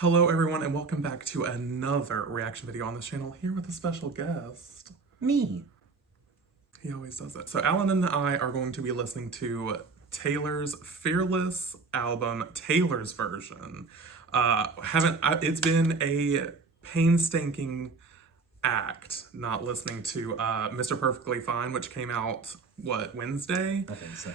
Hello everyone and welcome back to another reaction video on this channel here with a special guest. Me. He always does it. So Alan and I are going to be listening to Taylor's Fearless album, Taylor's version. It's been a painstaking act not listening to Mr. Perfectly Fine, which came out Wednesday. I think so.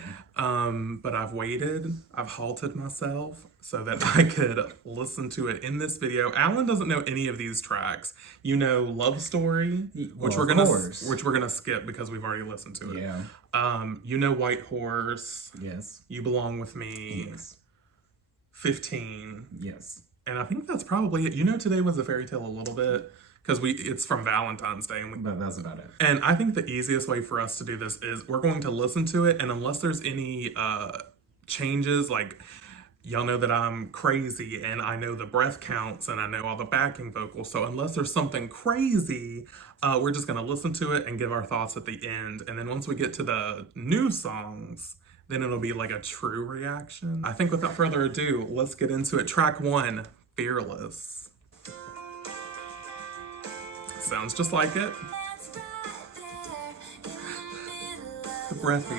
But I've halted myself so that I could listen to it in this video. Alan doesn't know any of these tracks. You know Love Story, which we're gonna skip because we've already listened to it. Yeah. You know White Horse. Yes. You Belong With Me. Yes. 15. Yes. And I think that's probably it. You know Today Was a Fairy Tale a little bit because it's from Valentine's Day, But that's about it. and I think the easiest way for us to do this is we're going to listen to it, and unless there's any changes, like y'all know that I'm crazy and I know the breath counts and I know all the backing vocals, so unless there's something crazy, we're just gonna listen to it and give our thoughts at the end. And then once we get to the new songs, then it'll be like a true reaction. I think without further ado, let's get into it. Track 1, Fearless. Sounds just like it. The breathy.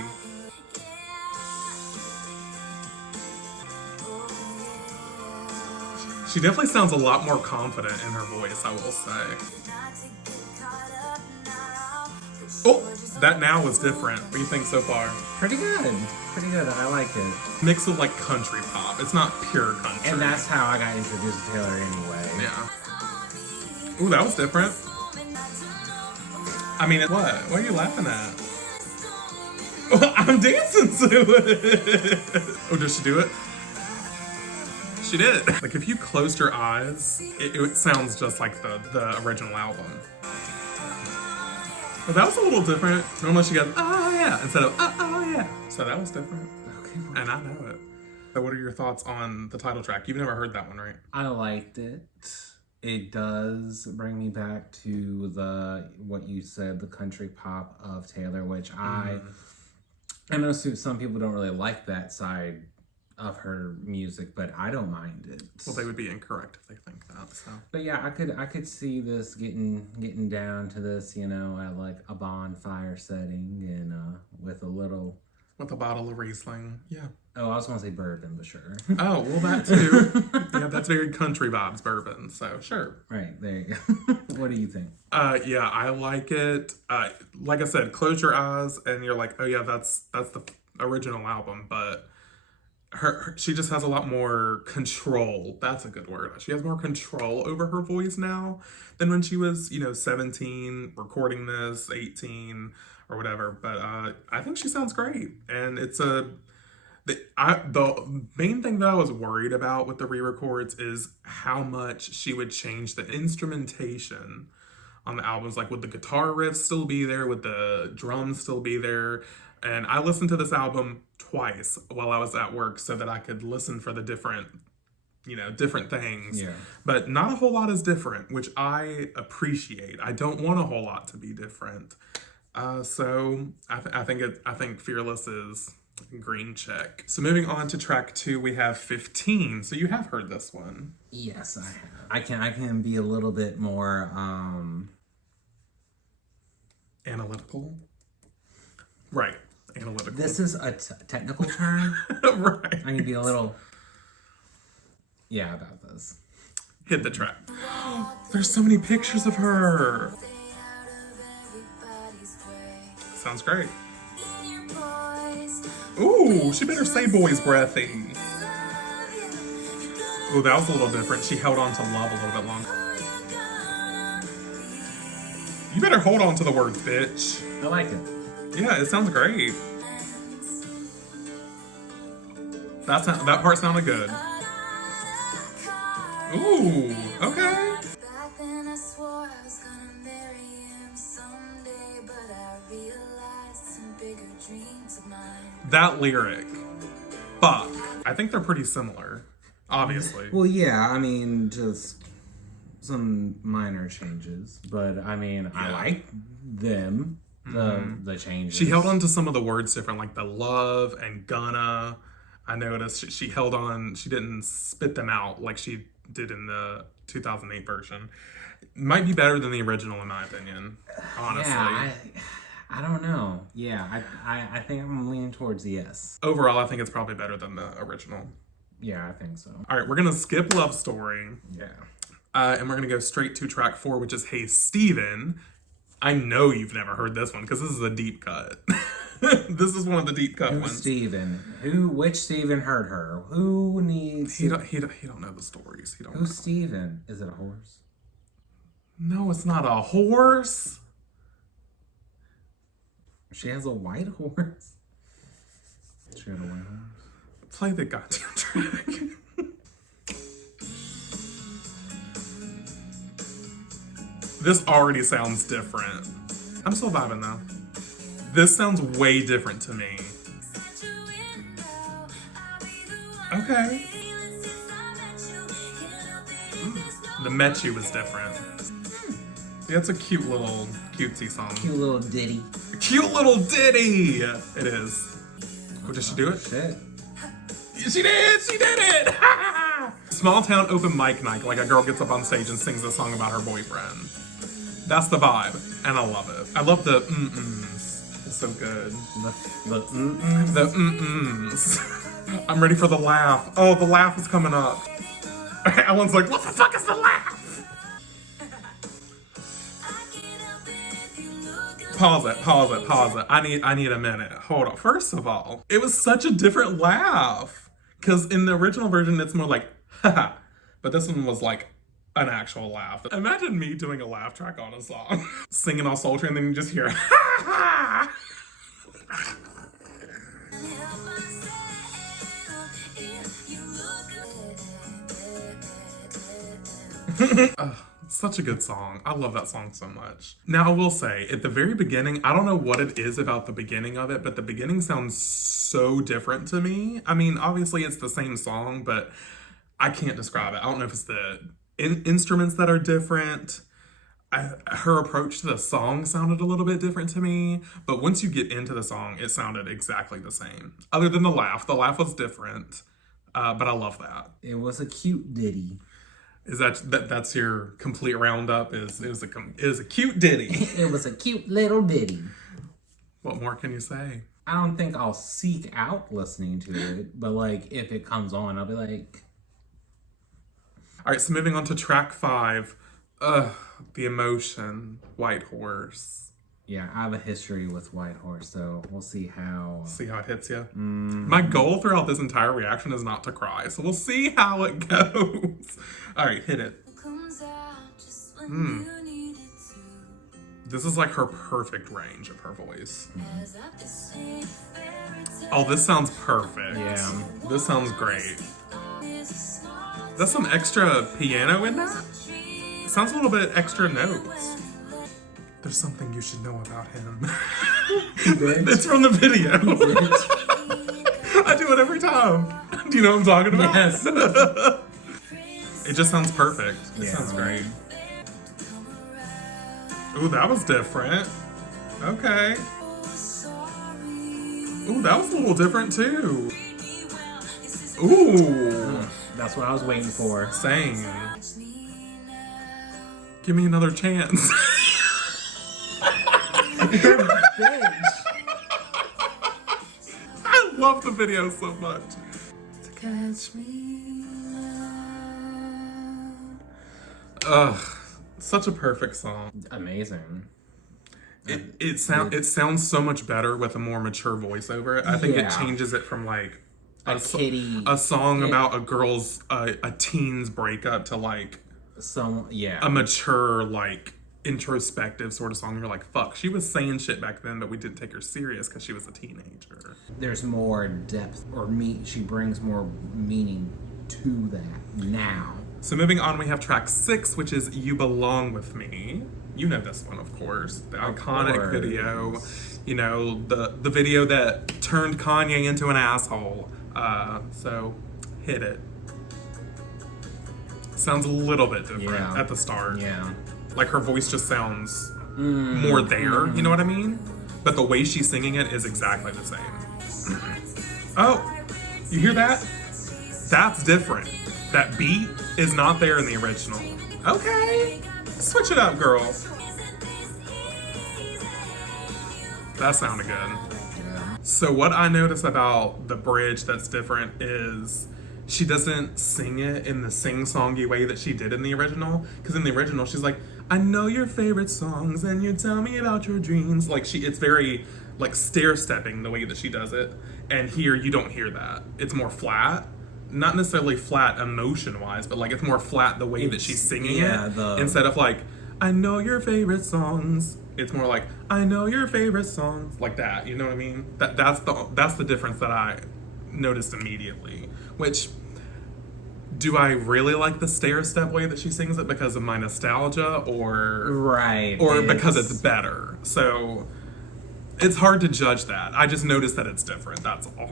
She definitely sounds a lot more confident in her voice, I will say. Oh, that now was different. What do you think so far? Pretty good. Pretty good. I like it. Mixed with like country pop. It's not pure country. And that's how I got introduced to Taylor anyway. Yeah. Ooh, that was different. I mean, what? What are you laughing at? Oh, I'm dancing to it. Oh, did she do it? She did. Like, if you closed your eyes, it sounds just like the original album. But that was a little different. Normally she goes, oh yeah, instead of, oh yeah. So that was different. Okay. And I know it. So what are your thoughts on the title track? You've never heard that one, right? I liked it. It does bring me back to what you said, the country pop of Taylor, which I know some people don't really like that side of her music, but I don't mind it. Well, they would be incorrect if they think that. So. But yeah, I could see this getting down to this, you know, at like a bonfire setting and with a bottle of Riesling. Yeah. Oh, I was gonna say bourbon, but sure. Oh, well, that too. Yeah, that's very country vibes bourbon. So sure. Right, there you go. What do you think? Yeah, I like it. Like I said, close your eyes and you're like, oh yeah, that's the original album, but she just has a lot more control. That's a good word. She has more control over her voice now than when she was, 17, recording this, 18 or whatever. But I think she sounds great. And it's the main thing that I was worried about with the re-records is how much she would change the instrumentation on the albums. Like, would the guitar riffs still be there? Would the drums still be there? And I listened to this album twice while I was at work so that I could listen for the different things. Yeah. But not a whole lot is different, which I appreciate. I don't want a whole lot to be different. So I think Fearless is green check. So moving on to track 2, we have 15. So you have heard this one. Yes, I have. I can be a little bit more Analytical. Right. Analytical. This is a technical term. Right. I can be a little about this. Hit the track. There's so many pictures of her. Sounds great. Ooh, she better say boy's breathy. Ooh, that was a little different. She held on to love a little bit longer. You better hold on to the words, bitch. I like it. Yeah, it sounds great. That part sounded good. Ooh, okay. That lyric. Fuck. I think they're pretty similar, obviously. Well, yeah, I mean, just some minor changes, but I mean, I like them. The changes. She held on to some of the words different, like the love and gonna. I noticed she held on. She didn't spit them out like she did in the 2008 version. Might be better than the original, in my opinion, honestly. Yeah, I don't know. Yeah, I think I'm leaning towards yes. Overall, I think it's probably better than the original. Yeah, I think so. All right, we're going to skip Love Story. Yeah. And we're going to go straight to track 4, which is Hey Steven. I know you've never heard this one because this is a deep cut. This is one of the deep cut Who's ones. Steven? Which Steven hurt her? Who needs... He don't know the stories. He don't Who's know. Steven? Is it a horse? No, it's not a horse. She has a white horse. She had a white horse. Play the goddamn track. This already sounds different. I'm still vibing though. This sounds way different to me. Okay. The Met You was different. Yeah, it's a cute little cutesy song. Cute little ditty. Cute little ditty! It is. Oh, did she do it? Shit. She did! She did it! Small town open mic night, like a girl gets up on stage and sings a song about her boyfriend. That's the vibe, and I love it. I love the mm-ms. It's so good. The mm-mm. The mm-ms. I'm ready for the laugh. Oh, the laugh is coming up. Ellen's like, what the fuck is the laugh? Pause it. I need a minute. Hold on. First of all, it was such a different laugh. Because in the original version, it's more like, haha. But this one was like an actual laugh. Imagine me doing a laugh track on a song. Singing all sultry and then you just hear, ha ha. Such a good song. I love that song so much. Now, I will say, at the very beginning, I don't know what it is about the beginning of it, but the beginning sounds so different to me. I mean, obviously it's the same song, but I can't describe it. I don't know if it's the instruments that are different. Her approach to the song sounded a little bit different to me, but once you get into the song, it sounded exactly the same. Other than the laugh. The laugh was different, but I love that. It was a cute ditty. Is that's your complete roundup? It was a cute ditty. It was a cute little ditty. What more can you say? I don't think I'll seek out listening to it, but like if it comes on, I'll be like. All right, so moving on to track 5, The Emotion, White Horse. Yeah, I have a history with White Horse, so we'll see how. See how it hits you. My goal throughout this entire reaction is not to cry, so we'll see how it goes. All right, hit it. This is like her perfect range of her voice. Oh, this sounds perfect. Yeah. This sounds great. There's some extra piano in that. It sounds a little bit extra notes. There's something you should know about him. It's from the video. I do it every time. Do you know what I'm talking about? Yes. It just sounds perfect. It Yeah. sounds great. Ooh, that was different. Okay. Ooh, that was a little different too. Ooh. That's what I was waiting for. Same. Give me another chance. I love the video so much. To catch me now. Ugh, such a perfect song. Amazing. It sounds so much better with a more mature voice over it. I think it Yeah. changes it from like A kitty. a song about a girl's a teen's breakup to like a mature like introspective sort of song. You're like, fuck, she was saying shit back then, but we didn't take her serious because she was a teenager. There's more depth or she brings more meaning to that now. So moving on, we have track 6, which is You Belong With Me. You know this one, of course. The iconic video. You know, the video that turned Kanye into an asshole. So hit it. Sounds a little bit different at the start. Yeah. Like her voice just sounds more there, you know what I mean? But the way she's singing it is exactly the same. Oh, you hear that? That's different. That beat is not there in the original. Okay. Switch it up, girl. That sounded good. Yeah. So what I notice about the bridge that's different is she doesn't sing it in the sing-songy way that she did in the original. Because in the original, she's like, I know your favorite songs and you tell me about your dreams. Like it's very like stair-stepping the way that she does it. And here you don't hear that. It's more flat. Not necessarily flat emotion-wise, but like it's more flat the way that she's singing it. Instead of like, I know your favorite songs. It's more like, I know your favorite songs. Like that, you know what I mean? That's the difference that I noticed immediately. Which, do I really like the stair step way that she sings it because of my nostalgia, or Right. or because it's better? So it's hard to judge that. I just noticed that it's different. That's all.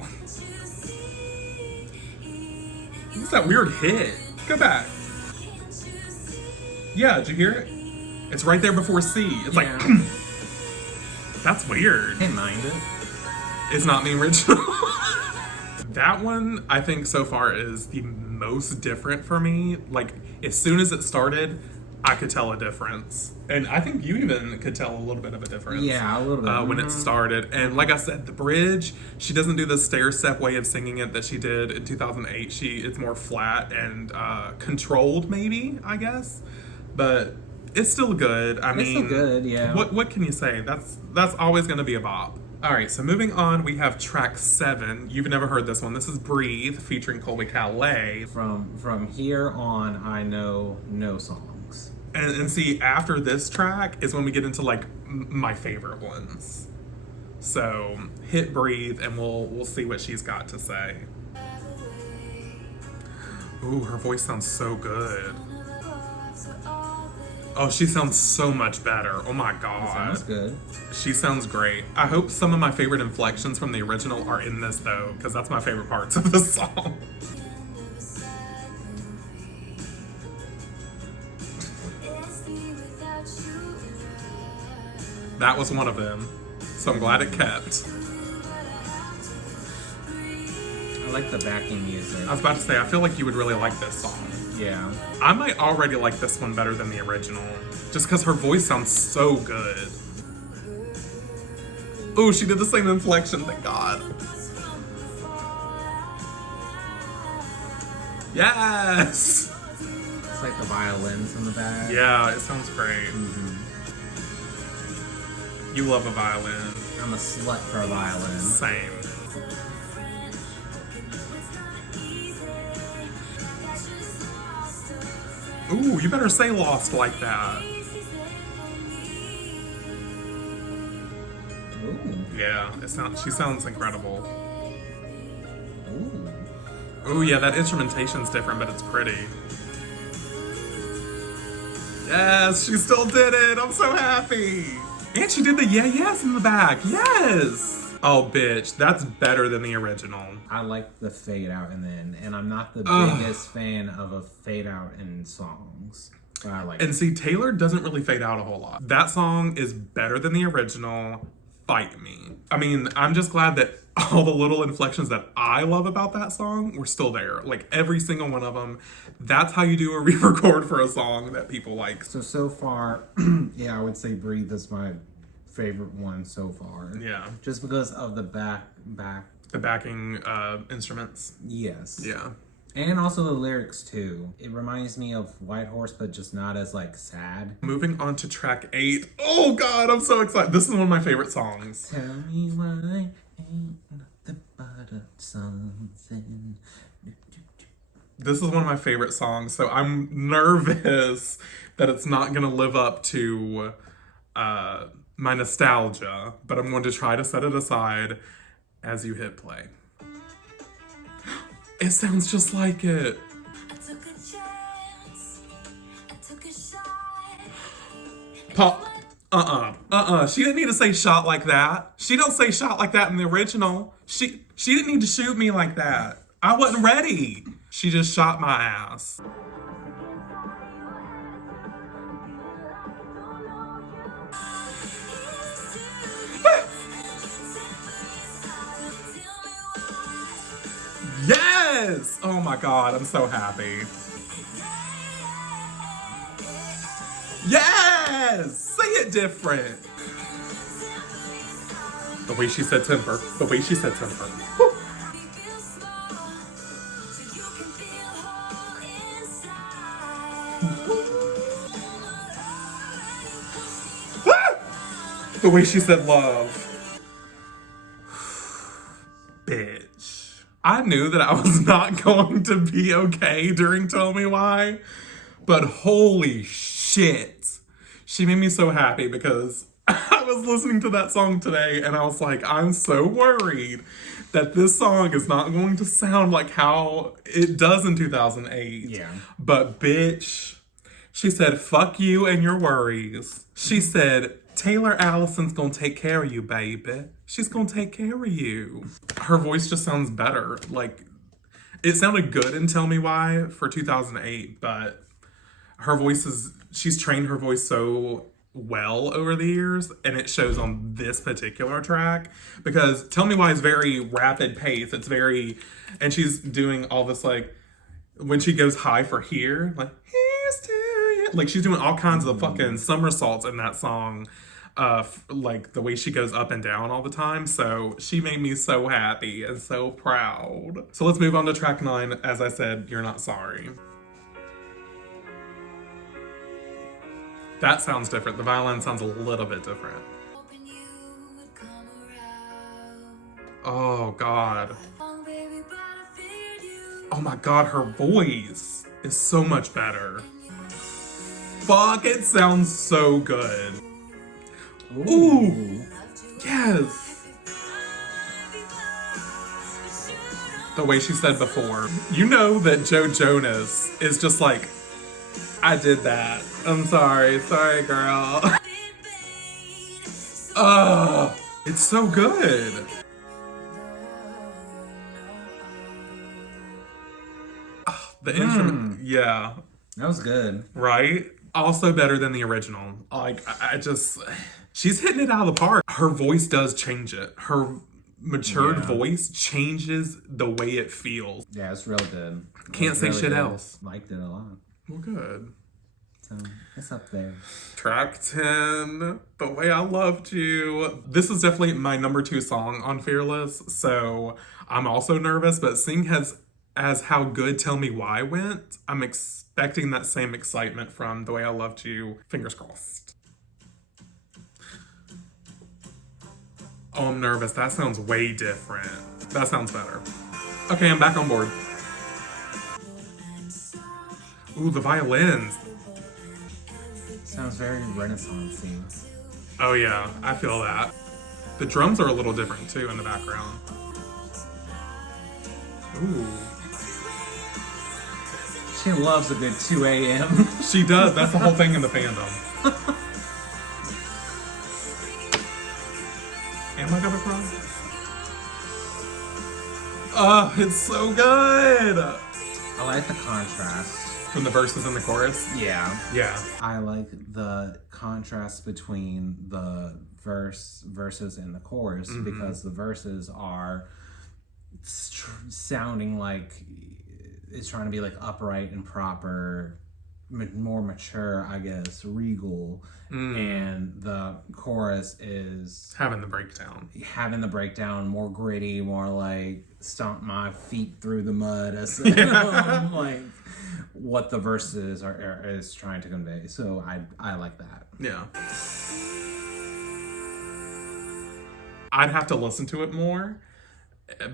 What's that weird hit? Go back. Yeah, did you hear it? It's right there before C. It's like, that's weird. Can't mind it. It's not the original. That one, I think so far is the most different for me. Like, as soon as it started, I could tell a difference. And I think you even could tell a little bit of a difference. Yeah, a little bit. When it started. And like I said, the bridge, she doesn't do the stair step way of singing it that she did in 2008. It's more flat and controlled, maybe, I guess. But it's still good. I mean, it's still good, yeah. What can you say? That's always going to be a bop. All right, so moving on, we have track 7. You've never heard this one. This is Breathe, featuring Colby Calais. From here on, I know no songs. And see, after this track is when we get into like my favorite ones. So hit Breathe, and we'll see what she's got to say. Ooh, her voice sounds so good. Oh, she sounds so much better. Oh my god. Sounds good. She sounds great. I hope some of my favorite inflections from the original are in this though, because that's my favorite parts of the song. That was one of them, so I'm glad it kept. I like the backing music. I was about to say, I feel like you would really like this song. Yeah. I might already like this one better than the original, just because her voice sounds so good. Ooh, she did the same inflection, thank God. Yes! It's like the violins in the back. Yeah, it sounds great. Mm-hmm. You love a violin. I'm a slut for a violin. Same. Ooh, you better say Lost like that. Ooh. Yeah, she sounds incredible. Ooh. Ooh, yeah, that instrumentation's different, but it's pretty. Yes, she still did it. I'm so happy. And she did the yeah, yes in the back. Yes. Oh, bitch, that's better than the original. I like the fade out in the end, and I'm not the biggest fan of a fade out in songs. But I like And see, Taylor doesn't really fade out a whole lot. That song is better than the original. Fight me. I mean, I'm just glad that all the little inflections that I love about that song were still there. Like every single one of them. That's how you do a re-record for a song that people like. So far, yeah, I would say Breathe is my favorite one so far. Yeah. Just because of the back. The backing instruments. Yes. Yeah. And also the lyrics too. It reminds me of White Horse, but just not as like sad. Moving on to track 8. Oh God, I'm so excited. This is one of my favorite songs. Tell me why ain't nothing but a something. This is one of my favorite songs, so I'm nervous that it's not gonna live up to my nostalgia, but I'm going to try to set it aside as you hit play. It sounds just like it. I took a chance. I took a shot. She didn't need to say shot like that. She don't say shot like that in the original. She didn't need to shoot me like that. I wasn't ready. She just shot my ass. Yes! Oh my my God, I'm so happy. Yes! Say it different. The way she said temper. The way she said temper. Woo. The way she said love. Bitch. I knew that I was not going to be okay during Tell Me Why, but holy shit. She made me so happy because I was listening to that song today and I was like, I'm so worried that this song is not going to sound like how it does in 2008. Yeah. But bitch, she said, fuck you and your worries. She said, Taylor Allison's gonna take care of you, baby. She's gonna take care of you. Her voice just sounds better. Like, it sounded good in Tell Me Why for 2008, but her voice is, she's trained her voice so well over the years, and it shows on this particular track, because Tell Me Why is very rapid pace. It's very, and she's doing all this, like, when she goes high for here, like, here's to you. Like, she's doing all kinds of fucking somersaults in that song. Like the way she goes up and down all the time. So she made me so happy and so proud. So let's move on to track 9. As I said, You're Not Sorry. That sounds different. The violin sounds a little bit different. Oh God. Oh my God, her voice is so much better. Fuck, it sounds so good. Ooh, yes. The way she said before. You know that Joe Jonas is just like, I did that. I'm sorry. Sorry, girl. It's so good. The instrument, yeah. That was good. Right? Also better than the original. Like, I just, she's hitting it out of the park. Her voice does change it. Her matured voice changes the way it feels. Yeah, it's real good. Can't say really shit good. else. Liked it a lot. Well, good. So, it's up there. Track 10, The Way I Loved You. This is definitely my number 2 song on Fearless, so I'm also nervous, but seeing as how good Tell Me Why went, I'm expecting that same excitement from The Way I Loved You. Fingers crossed. Oh, I'm nervous. That sounds way different. That sounds better. Okay, I'm back on board. Ooh, the violins. Sounds very Renaissance-y. Oh yeah, I feel that. The drums are a little different too in the background. Ooh. She loves a good 2 a.m. She does. That's the whole thing in the fandom. Am I gonna cry? Oh, it's so good! I like the contrast. From the verses and the chorus? Yeah. Yeah. I like the contrast between the verses and the chorus because the verses are sounding like it's trying to be like upright and proper, more mature, I guess, regal. And the chorus is Having the breakdown, more gritty, more like stomp my feet through the mud, as like what the verses is trying to convey. So I like that. Yeah. I'd have to listen to it more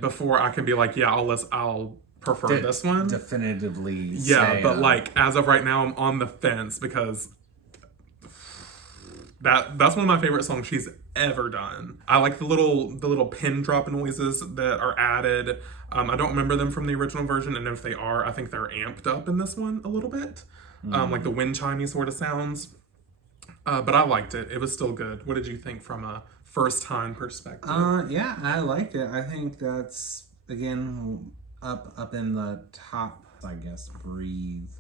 before I can be like, yeah, I'll prefer this one. Definitively. Yeah, but like as of right now, I'm on the fence because that's one of my favorite songs she's ever done. I like the little pin drop noises that are added. I don't remember them from the original version, and if they are, I think they're amped up in this one a little bit. Like the wind chimey sort of sounds. But I liked it. It was still good. What did you think from a first time perspective? Yeah, I liked it. I think that's again up in the top, I guess, Breathe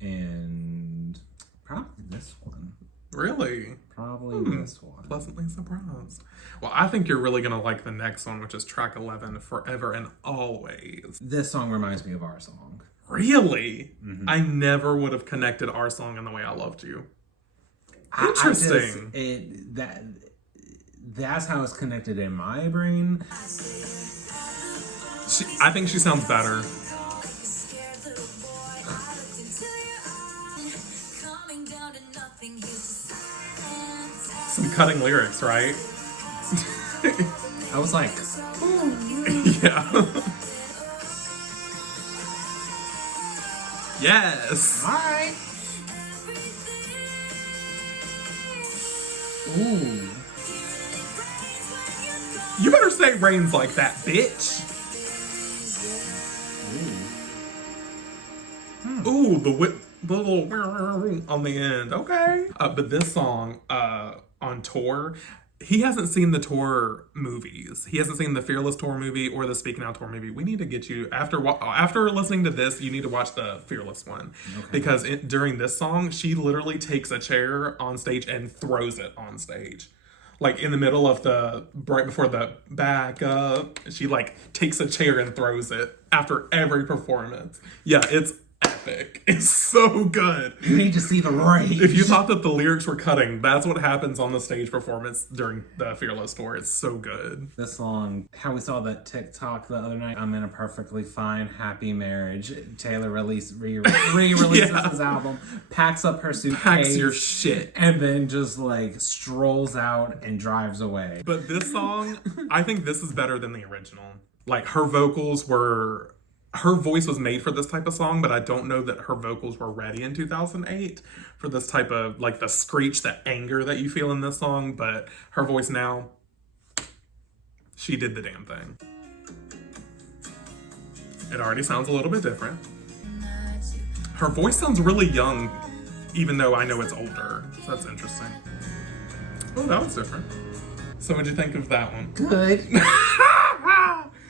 and probably this one. Really? Probably this one. Pleasantly surprised. Well, I think you're really going to like the next one, which is track 11, Forever and Always. This song reminds me of our song. Really? I never would have connected our song and the way I loved you. Interesting. That's how it's connected in my brain. I think she sounds better. Some cutting lyrics, right? I was like, Yeah. Yes. all right. Ooh. You better say rains like that, bitch. Ooh, the little on the end. Okay. But this song, on tour, he hasn't seen the tour movies. He hasn't seen the Fearless tour movie or the Speak Now tour movie. We need to get you, after listening to this, you need to watch the Fearless one. Okay. Because during this song, she literally takes a chair on stage and throws it on stage. Like in the middle of right before the back up, she like takes a chair and throws it after every performance. Yeah, it's epic. It's so good. You need to see the rage. If you thought that the lyrics were cutting, that's what happens on the stage performance during the Fearless tour. It's so good. This song, how we saw that TikTok the other night, I'm in a perfectly fine, happy marriage. Taylor re-releases his album, packs up her suitcase. Packs your shit. And then just like strolls out and drives away. But this song, I think this is better than the original. Like her voice was made for this type of song, but I don't know that her vocals were ready in 2008 for this type of, like, the screech, the anger that you feel in this song. But her voice now, she did the damn thing. It already sounds a little bit different. Her voice sounds really young, even though I know it's older. So that's interesting. Oh, that was different. So what'd you think of that one? Good.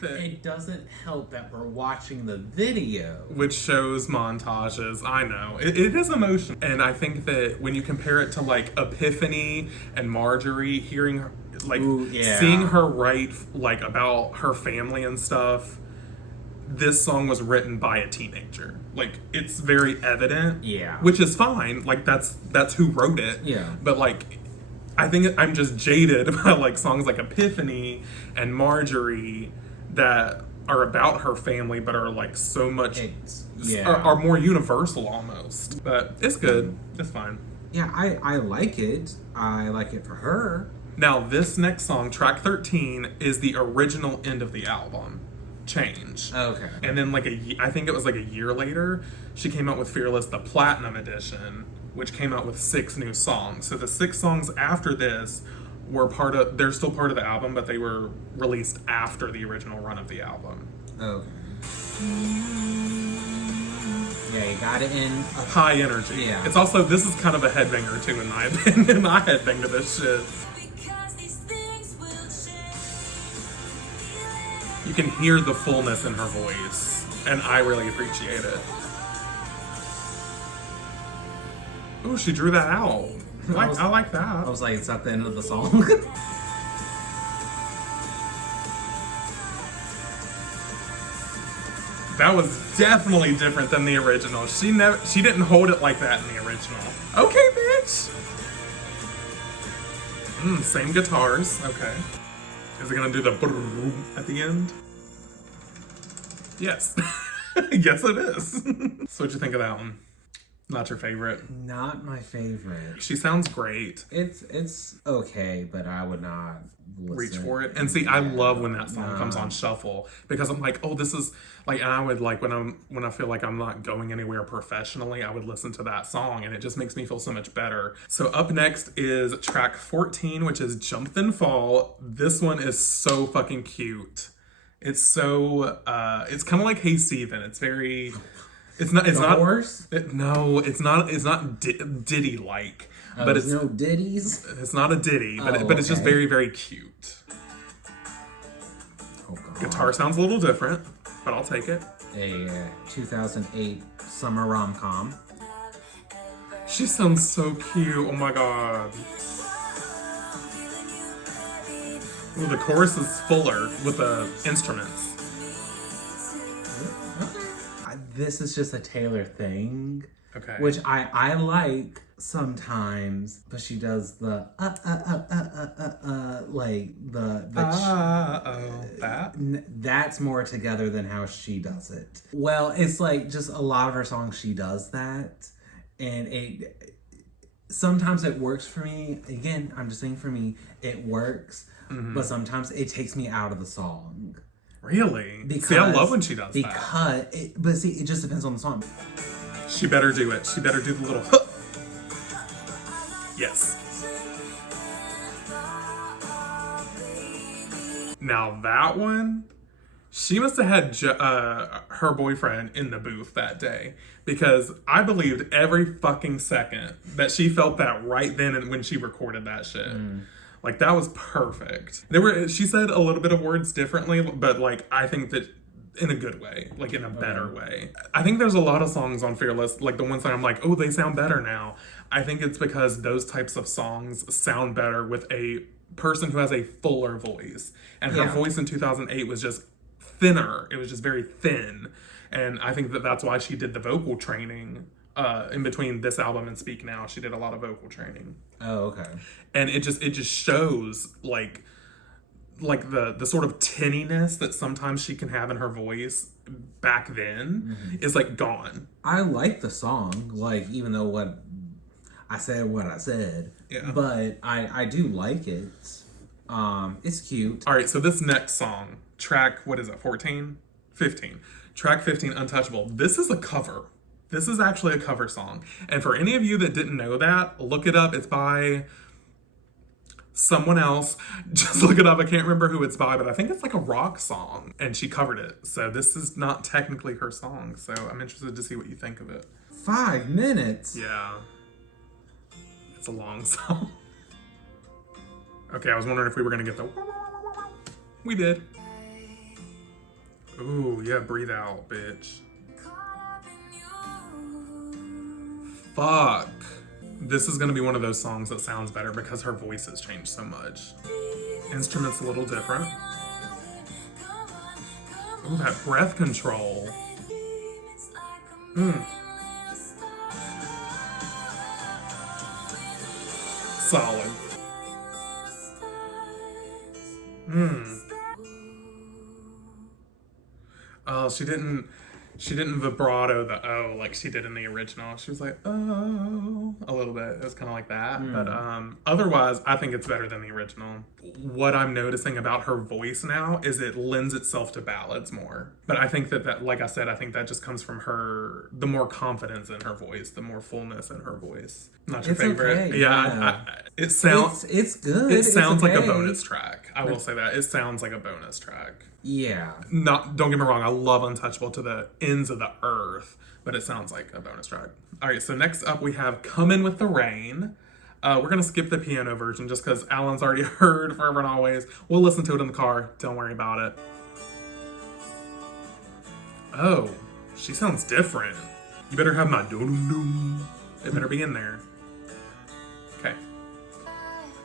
It doesn't help that we're watching the video, which shows montages. I know it is emotional, and I think that when you compare it to like Epiphany and Marjorie, hearing her, like seeing her write like about her family and stuff, this song was written by a teenager. Like it's very evident, which is fine. Like that's who wrote it. But like I think I'm just jaded by like songs like Epiphany and Marjorie that are about her family but are like so much are more universal almost. But it's good. It's fine. Yeah, I like it. I like it for her. Now this next song, track 13, is the original end of the album, Change. Okay. And then like I think it was like a year later, she came out with Fearless, the Platinum Edition, which came out with 6 new songs. So the 6 songs after this they're still part of the album, but they were released after the original run of the album. Okay. Yeah, you got it in high energy. Yeah. It's also, this is kind of a headbanger too, in my opinion. I headbang to this shit. You can hear the fullness in her voice, and I really appreciate it. Ooh, she drew that out. I like that. I was like, it's at the end of the song. That was definitely different than the original. She didn't hold it like that in the original. Okay, bitch. Same guitars. Okay. Is it gonna do the at the end? Yes. Yes, it is. So what'd you think of that one? Not your favorite? Not my favorite. She sounds great. It's okay, but I would not reach for it. And see, I love when that song comes on shuffle, because I'm like, oh, this is like, and I would like when I feel like I'm not going anywhere professionally, I would listen to that song, and it just makes me feel so much better. So up next is track 14, which is Jump Then Fall. This one is so fucking cute. It's so it's kind of like Hey Steven. It's very. It's not. Horse? No, it's not. It's not Diddy like. But it's no ditties. It's not a ditty, but it's just very, very cute. Oh, God. Guitar sounds a little different, but I'll take it. A 2008 summer rom-com. She sounds so cute. Oh my god. Ooh, the chorus is fuller with the instruments. This is just a Taylor thing, Okay. which I like sometimes, but she does the like That? that's more together than how she does it. Well, it's like just a lot of her songs she does that, and it sometimes it works for me. Again, I'm just saying for me it works, but sometimes it takes me out of the song. Really? See, I love when she does that. But see, it just depends on the song. She better do it. She better do the little huh. Yes. Now that one, she must have had her boyfriend in the booth that day, because I believed every fucking second that she felt that right then and when she recorded that shit. Like, that was perfect. She said a little bit of words differently, but like, I think that in a good way, like in a better way. I think there's a lot of songs on Fearless, like the ones that I'm like, oh, they sound better now. I think it's because those types of songs sound better with a person who has a fuller voice. And her voice in 2008 was just thinner. It was just very thin. And I think that that's why she did the vocal training in between this album and Speak Now. She did a lot of vocal training. Oh, okay. And it just shows like the sort of tinniness that sometimes she can have in her voice back then is like gone. I like the song, like, even though what I said, Yeah. but I do like it. It's cute. All right, so this next song, track, what is it, 14? 15. Track 15, Untouchable. This is a cover. This is actually a cover song. And for any of you that didn't know that, look it up. It's by someone else. Just look it up. I can't remember who it's by, but I think it's like a rock song. And she covered it. So this is not technically her song. So I'm interested to see what you think of it. 5 minutes. Yeah. It's a long song. Okay, I was wondering if we were going to get the... We did. Ooh, yeah, breathe out, bitch. Fuck. This is gonna be one of those songs that sounds better because her voice has changed so much. Instrument's a little different. Ooh, that breath control. Solid. Oh, she didn't vibrato the O like she did in the original. She was like, oh, a little bit. It was kind of like that. But otherwise, I think it's better than the original. What I'm noticing about her voice now is it lends itself to ballads more. But I think that like I said, I think that just comes from the more confidence in her voice, the more fullness in her voice. Not your favorite. Okay, yeah. It sounds... It's good. It sounds like a okay. bonus track. I will say that. It sounds like a bonus track. Yeah. Don't get me wrong, I love Untouchable to the ends of the earth, but it sounds like a bonus track. All right, so next up we have Come In With The Rain. We're going to skip the piano version just because Alan's already heard Forever and Always. We'll listen to it in the car. Don't worry about it. Oh, she sounds different. You better have my doo-doo-doo. It better be in there. Okay.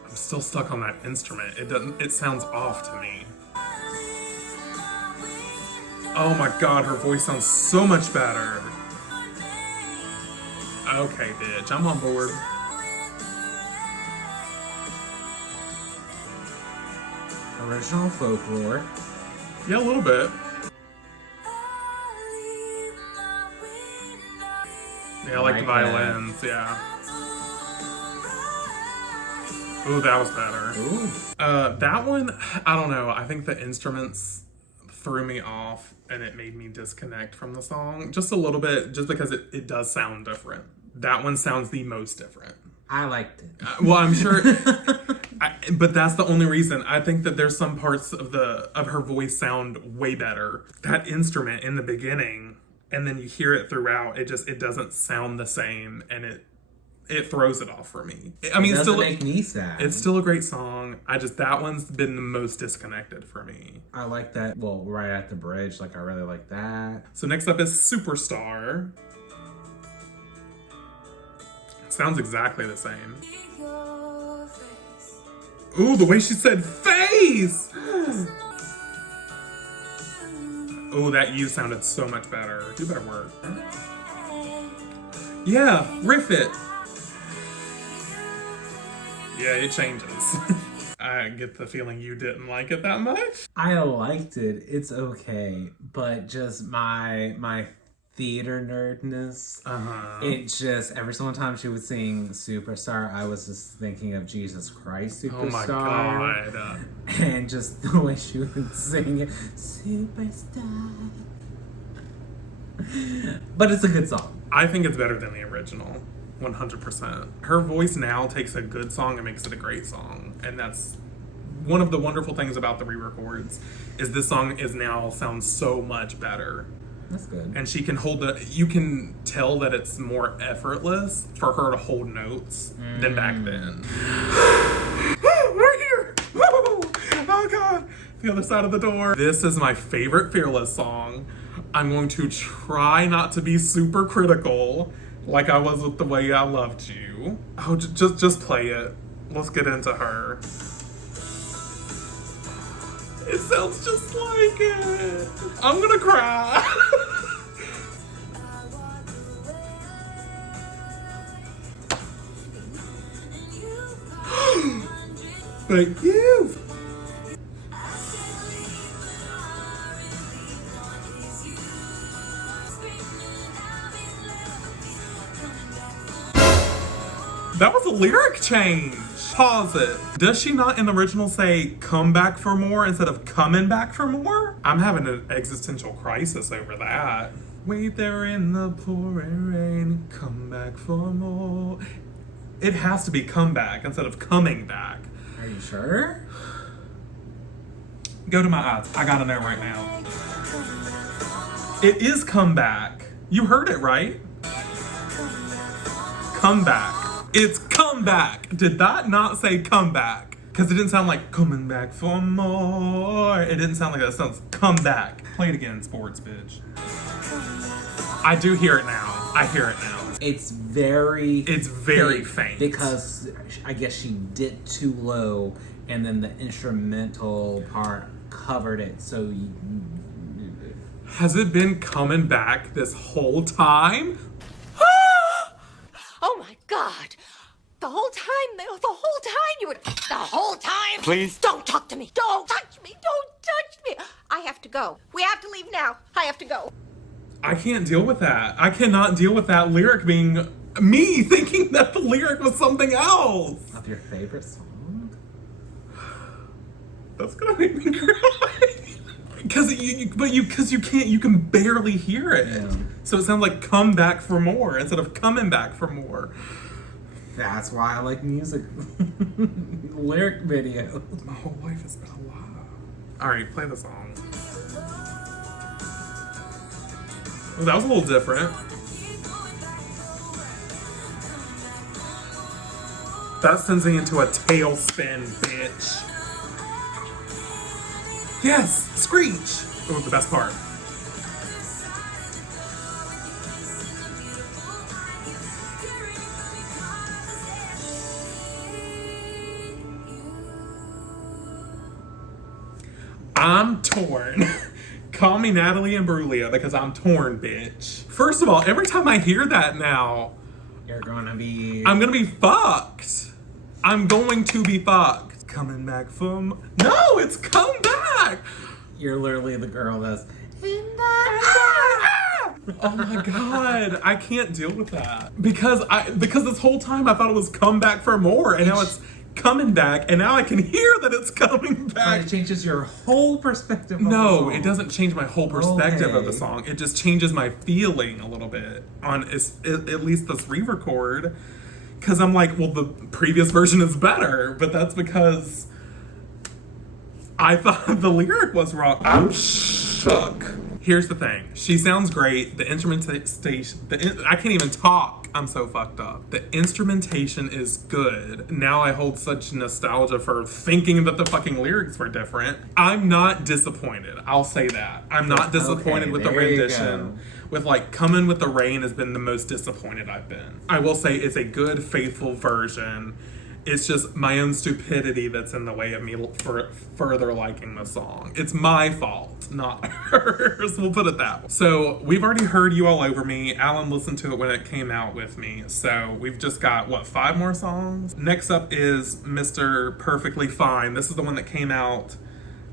I'm still stuck on that instrument. It sounds off to me. Oh my god, her voice sounds so much better. Okay, bitch, I'm on board. Original folklore. Yeah, a little bit. Yeah, I like the violins, yeah. Ooh, that was better. Ooh. That one, I don't know. I think the instruments threw me off and it made me disconnect from the song just a little bit, just because it does sound different. That one sounds the most different. I liked it. Well, I'm sure, but that's the only reason. I think that there's some parts of her voice sound way better. That instrument in the beginning, and then you hear it throughout, it doesn't sound the same, and it throws it off for me. I mean, it it's doesn't still make me sad. It's still a great song. That one's been the most disconnected for me. I like that. Well, right at the bridge, like I really like that. So next up is Superstar. Sounds exactly the same. Your face. Ooh, the way she said face! Ooh, that you sounded so much better. Do better work. Yeah, riff it. Yeah, it changes. I get the feeling you didn't like it that much. I liked it. It's okay, but just my theater nerdness. It just every single time she would sing Superstar, I was just thinking of Jesus Christ Superstar. Oh my god. And just the way she would sing it, Superstar. But it's a good song. I think it's better than the original. 100%. Her voice now takes a good song and makes it a great song. And that's one of the wonderful things about the re-records is this song is now sounds so much better. That's good. And she can hold you can tell that it's more effortless for her to hold notes than back then. We're here! Woo! Oh god! The other side of the door. This is my favorite Fearless song. I'm going to try not to be super critical like I was with The Way I Loved You. Oh, just play it. Let's get into her. It sounds just like it. I'm gonna cry. Thank you. That was a lyric change. Pause it. Does she not in the original say come back for more instead of coming back for more? I'm having an existential crisis over that. Wait there in the pouring rain, come back for more. It has to be come back instead of coming back. Are you sure? Go to my eyes. I gotta know right now. It is come back. You heard it right. Come back. It's come back. Did that not say come back? Because it didn't sound like coming back for more. It didn't sound like that. It sounds come back. Play it again, sports bitch. I do hear it now. I hear it now. It's very faint. Because I guess she dipped too low and then the instrumental part covered it. So Has it been coming back this whole time? Oh my God! The whole time you would. The whole time! Please? Don't talk to me! Don't touch me! Don't touch me! I have to go. We have to leave now. I have to go. I can't deal with that. I cannot deal with that lyric being me thinking that the lyric was something else. of your favorite song? That's gonna make me cry. Because you can't, you can barely hear it. Yeah. So it sounds like come back for more instead of coming back for more. That's why I like music. Lyric video. My whole life has been a lie. Alright, play the song. Well, that was a little different. That sends me into a tailspin, bitch. Yes, screech. Oh, the best part. I'm torn. Call me Natalie and Brulia because I'm torn, bitch. First of all, every time I hear that now, You're gonna be. I'm gonna be fucked. I'm going to be fucked. Coming back from. No, it's come back. You're literally the girl that's. Oh my god, I can't deal with that because this whole time I thought it was come back for more, and now it's coming back, and now I can hear that it's coming back. It changes your whole perspective. Of the No, song. it doesn't change my whole perspective of the Okay. song. It just changes my feeling a little bit on at least this re-record. Because I'm like, well, the previous version is better, but that's because I thought the lyric was wrong. I'm shook. Here's the thing. She sounds great. The instrumentation, I can't even talk. I'm so fucked up. The instrumentation is good. Now I hold such nostalgia for thinking that the fucking lyrics were different. I'm not disappointed. I'll say that. I'm not disappointed Okay, with the there you rendition. With like Coming with the Rain has been the most disappointed I've been. I will say it's a good, faithful version. It's just my own stupidity that's in the way of me for further liking the song. It's my fault, not hers. We'll put it that way. So we've already heard You All Over Me. Alan listened to it when it came out with me. So we've just got, what, 5 more songs? Next up is Mr. Perfectly Fine. This is the one that came out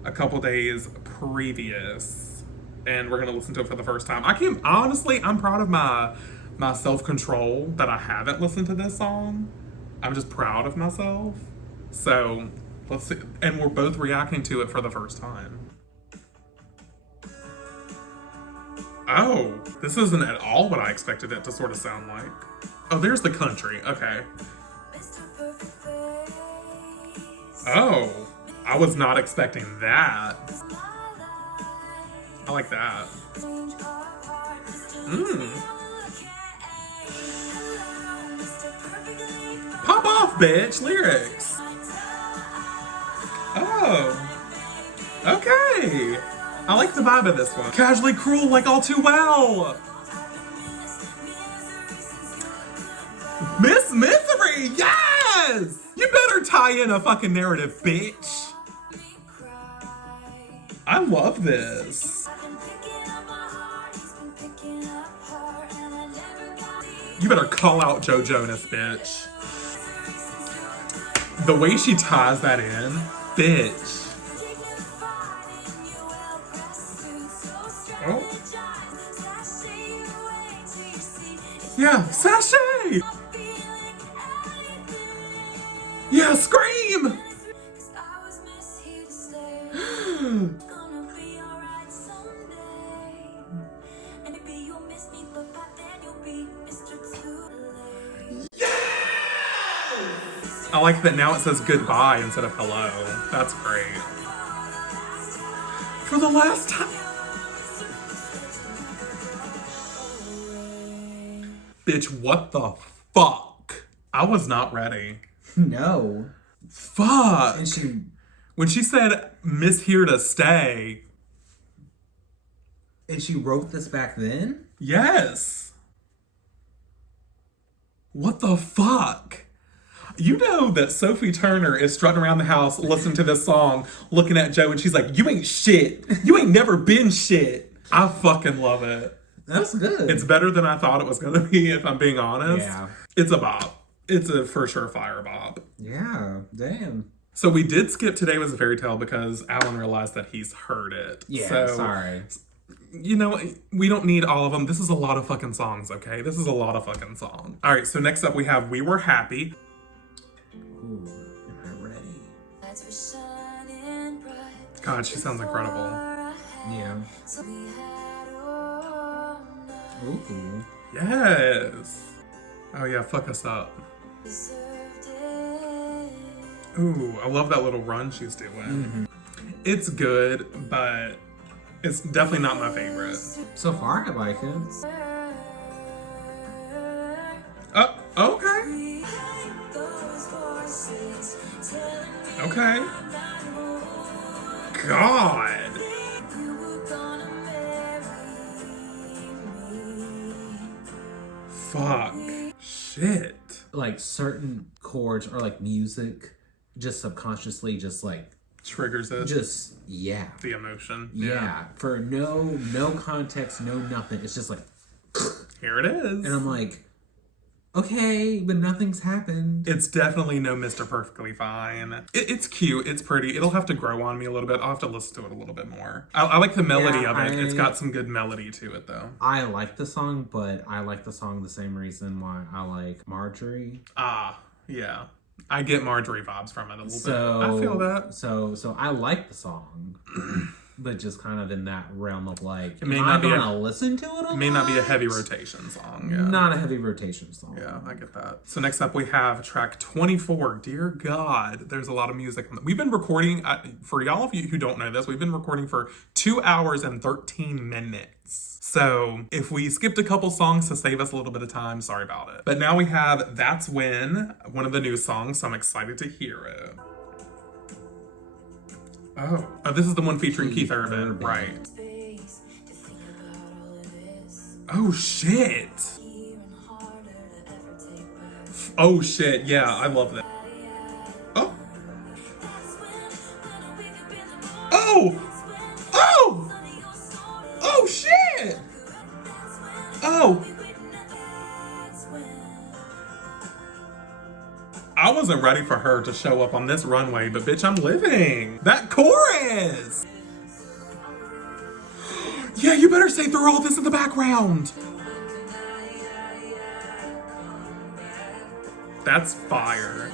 a couple days previous. And we're going to listen to it for the first time. Honestly, I'm proud of my self-control that I haven't listened to this song. I'm just proud of myself. So, let's see. And we're both reacting to it for the first time. Oh, this isn't at all what I expected it to sort of sound like. Oh, there's the country. Okay. Oh, I was not expecting that. I like that. Pop off, bitch. Lyrics. Oh. Okay. I like the vibe of this one. Casually cruel like all too well. Miss Misery. Yes. You better tie in a fucking narrative, bitch. I love this. You better call out Joe Jonas, bitch. The way she ties that in, bitch. Oh. Yeah, sashay! Yeah, scream! I like that now it says goodbye instead of hello. That's great. For the last time. Bitch, what the fuck? I was not ready. No. Fuck. And when she said Miss Here to Stay. And she wrote this back then? Yes. What the fuck? You know that Sophie Turner is strutting around the house listening to this song, looking at Joe, and she's like, you ain't shit. You ain't never been shit. I fucking love it. That's good. It's better than I thought it was going to be, if I'm being honest. Yeah. It's a bop. It's a for sure fire bop. Yeah, damn. So we did skip Today Was a Fairy Tale because Alan realized that he's heard it. Yeah, so, sorry. You know, we don't need all of them. This is a lot of fucking songs, okay? This is a lot of fucking songs. All right, so next up we have We Were Happy. Ooh, am I ready? God, she sounds incredible. Yeah. Ooh. Yes. Oh yeah, Fuck Us Up. Ooh, I love that little run she's doing. Mm-hmm. It's good, but it's definitely not my favorite. So far, I like it. Okay. Okay. God. Fuck. Shit. Like certain chords or like music, just subconsciously, just like Triggers it. just yeah, The emotion. yeah. For no context, no nothing. It's just like, Here it is. and I'm like, okay, but nothing's happened. It's definitely no Mr. Perfectly Fine. It's cute. It's pretty. It'll have to grow on me a little bit. I'll have to listen to it a little bit more. I like the melody Yeah, of it. It's got some good melody to it, though. I like the song, but I like the song the same reason why I like Marjorie. Ah, yeah. I get Marjorie vibes from it a little So bit. I feel that. So I like the song, but just kind of in that realm of like, It may am not I be gonna listen to it a It may not be a lot? heavy rotation song. Yeah. Not a heavy rotation song. Yeah, I get that. So next up we have track 24. Dear God, there's a lot of music. We've been recording, for y'all of you who don't know this, we've been recording for 2 hours and 13 minutes. So if we skipped a couple songs to save us a little bit of time, sorry about it. But now we have That's When, one of the new songs, so I'm excited to hear it. Oh, this is the one featuring Keith Urban, right. Oh, shit. Oh, shit. Yeah, I love that. Oh. Oh! Oh! Oh, shit! Oh! I wasn't ready for her to show up on this runway, but bitch, I'm living. That chorus! Yeah, you better say through all this in the background. That's fire.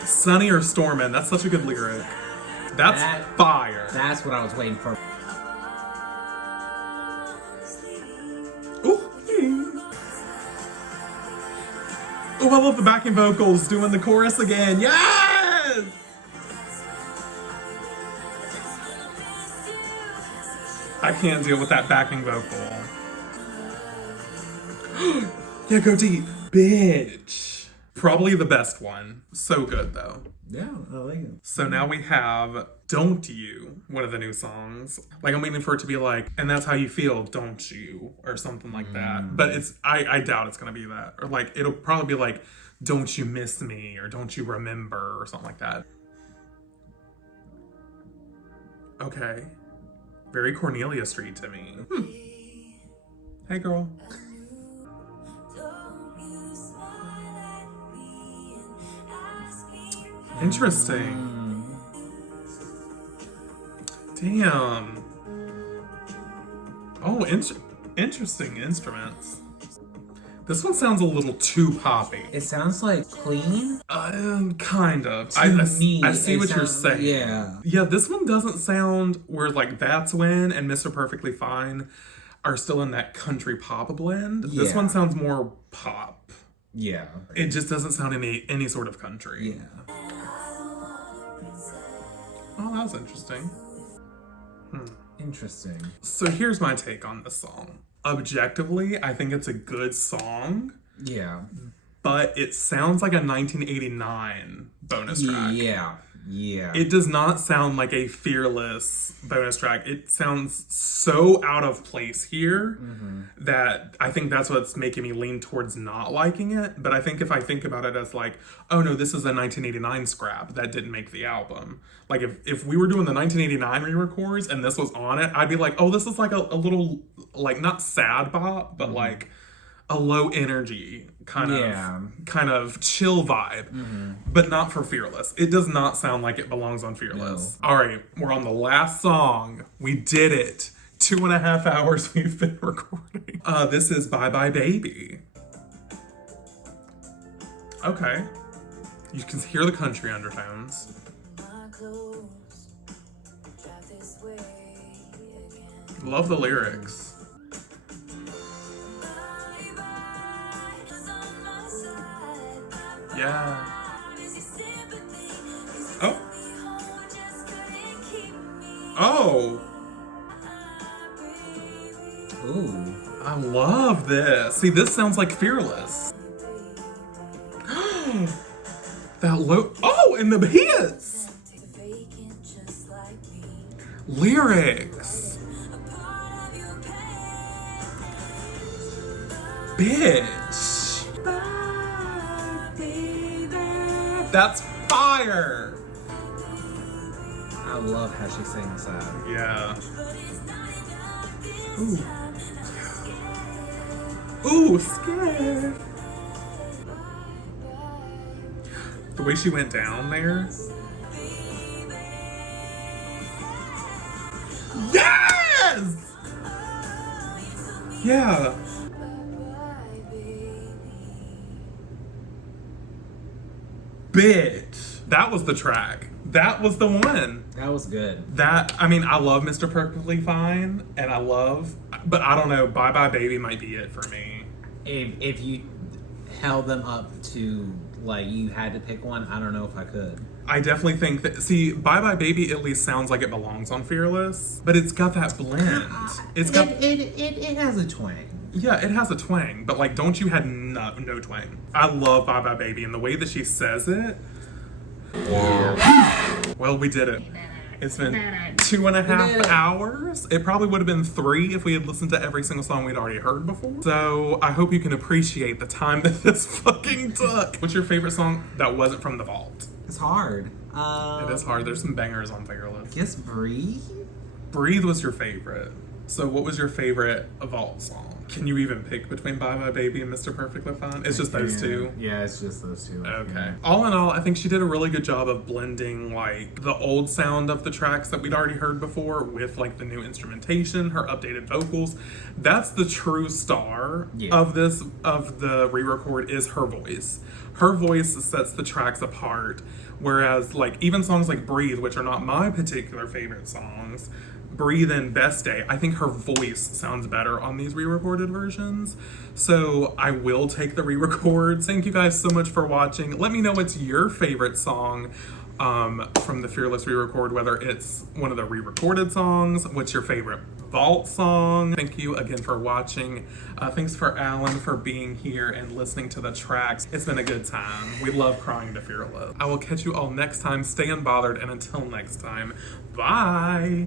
Sunny or stormin', that's such a good lyric. That's fire. That's what I was waiting for. Oh, I love the backing vocals doing the chorus again. Yes! I can't deal with that backing vocal. Yeah, go deep. Bitch. Probably the best one. So good, though. Yeah, I like it. So now we have Don't You, one of the new songs. Like, I'm waiting for it to be like, and that's how you feel, don't you? Or something like that. But I doubt it's gonna be that. Or like, it'll probably be like, don't you miss me? Or don't you remember? Or something like that. Okay. Very Cornelia Street to me. Hey, girl. Interesting. Damn. Oh, interesting instruments. This one sounds a little too poppy. It sounds like clean. Kind of. To I me, see it what you're sounds- saying. yeah. Yeah, this one doesn't sound where like That's When and Mr. Perfectly Fine are still in that country pop blend. This Yeah. one sounds more pop. Yeah. It just doesn't sound any sort of country. Yeah. Oh, that was interesting. Interesting. So here's my take on this song. Objectively, I think it's a good song, Yeah. but it sounds like a 1989 bonus track. Yeah. Yeah. It does not sound like a Fearless bonus track. It sounds so out of place here that I think that's what's making me lean towards not liking it. But I think if I think about it as like, oh no, this is a 1989 scrap that didn't make the album. Like if we were doing the 1989 re-records and this was on it, I'd be like, oh, this is like a little, like not sad bop, but like a low energy kind of chill vibe, but not for Fearless. It does not sound like it belongs on Fearless. All right, we're on the last song. We did it. 2.5 hours we've been recording. This is Bye Bye Baby. Okay. You can hear the country undertones. Love the lyrics. Yeah. Oh. Oh. Ooh. I love this. See, this sounds like Fearless. That low. Oh, and the hits. Lyrics. Bitch. That's fire. I love how she sings that. Yeah. Ooh, scared. The way she went down there. Yes! Yeah. Bitch. That was the track. That was the one. That was good. I mean, I love Mr. Perfectly Fine, and but I don't know, Bye Bye Baby might be it for me. If you held them up to, like, you had to pick one, I don't know if I could. I definitely think that, see, Bye Bye Baby at least sounds like it belongs on Fearless, but it's got that blend. It has a twang. Yeah, it has a twang, but like, don't you had no twang. I love Bye Bye Baby, and the way that she says it. Well, we did it. It's been 2.5 hours. It probably would have been 3 if we had listened to every single song we'd already heard before. So I hope you can appreciate the time that this fucking took. What's your favorite song that wasn't from the vault? It's hard. It is hard. There's some bangers on Fearless. I guess Breathe? Breathe was your favorite. So what was your favorite vault song? Can you even pick between Bye Bye Baby and Mr. Perfectly Fine? It's just those two? Yeah, it's just those two. Okay. All in all, I think she did a really good job of blending like the old sound of the tracks that we'd already heard before with like the new instrumentation, her updated vocals. That's the true star of the re-record is her voice. Her voice sets the tracks apart. Whereas like even songs like Breathe, which are not my particular favorite songs, Breathe and Best Day, I think her voice sounds better on these re-recorded versions. So I will take the re-records. Thank you guys so much for watching. Let me know what's your favorite song from the Fearless re-record, whether it's one of the re-recorded songs. What's your favorite vault song? Thank you again for watching. Thanks for Alan for being here and listening to the tracks. It's been a good time. We love crying to Fearless. I will catch you all next time. Stay unbothered, and until next time, bye.